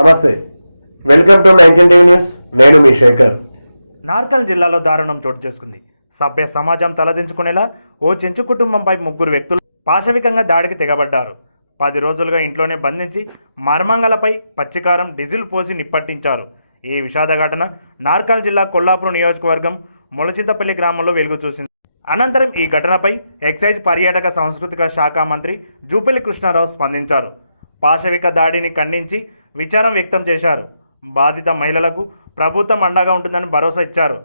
నమస్తే. Welcome to news. నేను మీ శేఖర్. నార్కల్ జిల్లాలో దారుణం చోటు చేసుకుంది. సభ్య సమాజం తలదించుకునేలా ఓ చెంచు కుటుంబంపై ముగ్గురు వ్యక్తులు పాశవికంగా దాడికి తెగబడ్డారు. పది రోజులుగా ఇంట్లోనే బంధించి మర్మంగలపై పచ్చికారం డీజిల్ పోసి నిప్పట్టించారు. ఈ విషాద ఘటన నార్కల్ జిల్లా కొల్లాపురం నియోజకవర్గం మొలచింతపల్లి గ్రామంలో వెలుగు చూసింది. అనంతరం ఈ ఘటనపై ఎక్సైజ్ పర్యాటక సాంస్కృతిక శాఖ మంత్రి జూపల్లి కృష్ణారావు స్పందించారు. పాశవిక దాడిని ఖండించి విచారం వ్యక్తం చేశారు. బాధిత మహిళలకు ప్రభుత్వం అండగా ఉంటుందని భరోసా ఇచ్చారు.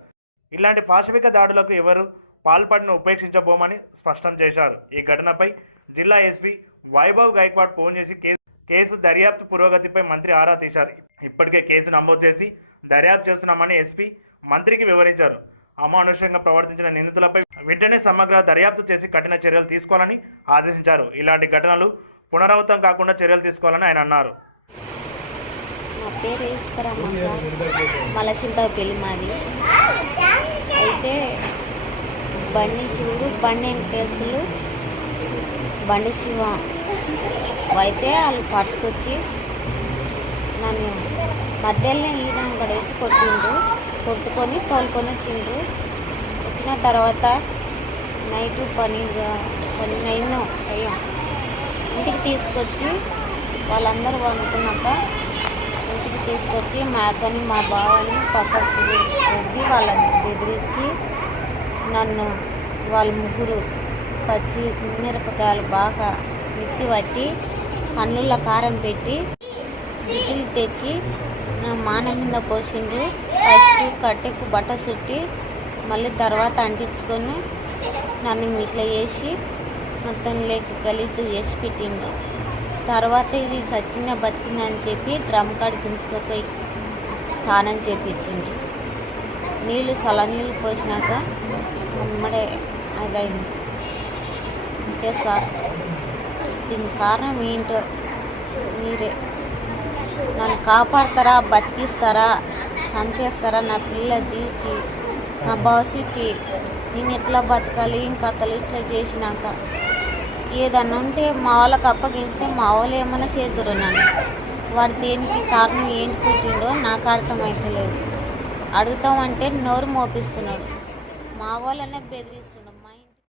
ఇలాంటి పాశవిక దాడులకు ఎవరు పాల్పడిన ఉపేక్షించబోమని స్పష్టం చేశారు. ఈ ఘటనపై జిల్లా ఎస్పీ వైభవ్ గైక్వాడ్ ఫోన్ చేసి కేసు కేసు దర్యాప్తు పురోగతిపై మంత్రి ఆరా తీశారు. ఇప్పటికే కేసు నమోదు చేసి దర్యాప్తు చేస్తున్నామని ఎస్పీ మంత్రికి వివరించారు. అమానుషంగా ప్రవర్తించిన నిందితులపై వెంటనే సమగ్ర దర్యాప్తు చేసి కఠిన చర్యలు తీసుకోవాలని ఆదేశించారు. ఇలాంటి ఘటనలు పునరావృతం కాకుండా చర్యలు తీసుకోవాలని ఆయన అన్నారు. నా పేరు ఈశ్వరమ్మ సార్. మలసింత పెళ్ళి మాది. అయితే బండి శివుడు బండి వెంకటేశులు బండి శివ. అయితే వాళ్ళు పట్టుకొచ్చి నన్ను మధ్యలోనే ఈదం పడేసి కొట్టిండ్రు. కొట్టుకొని తోలుకొని వచ్చిండ్రు. వచ్చిన తర్వాత నైట్ పన్నెండు పన్నెండు అయిందో అయ్యో. ఇంటికి తీసుకొచ్చి వాళ్ళందరూ వండుకున్నాక తీసుకొచ్చి మా అక్కని మా బావని పక్కకు రుద్ది వాళ్ళని బెదిరించి నన్ను వాళ్ళ ముగ్గురు పచ్చి మిరపకాయలు బాగా మిర్చి పట్టి కన్నుల కారం పెట్టి సిటీలు తెచ్చి నా మాన మీద పోసిండ్రు. ఫస్ట్ కట్టెకు బట్ట చుట్టి మళ్ళీ తర్వాత అంటించుకొని నన్ను ఇట్లా చేసి మొత్తం లేక గలీజు చేసి పెట్టిండ్రు. తర్వాత ఇది సచిన బతికిందని చెప్పి డ్రమ్ కాడ ఉంచుకుపోయి తానం చేపించిండ్రు నీళ్ళు సల నీళ్ళు పోసినాక అమ్మడే అదైంది అంతే సార్. దీని కారణం ఏంటో మీరే. నన్ను కాపాడతారా బతికిస్తారా చంపేస్తారా నా పిల్ల జీవికి నా భవిష్యత్తు నేను ఎట్లా బతకాలి? ఇంకా అతలు ఇట్లా చేసినాక. ఏదన్నా ఉంటే మా వాళ్ళకి అప్పగిస్తే మా వాళ్ళు ఏమైనా చేతురు నన్ను. వాడు దేనికి కారణం ఏంటి పుట్టిండో నాకు అర్థమవుతలేదు అడుగుతామంటే నోరు మోపిస్తున్నాడు. మా వాళ్ళనే బెదిరిస్తున్నాడు.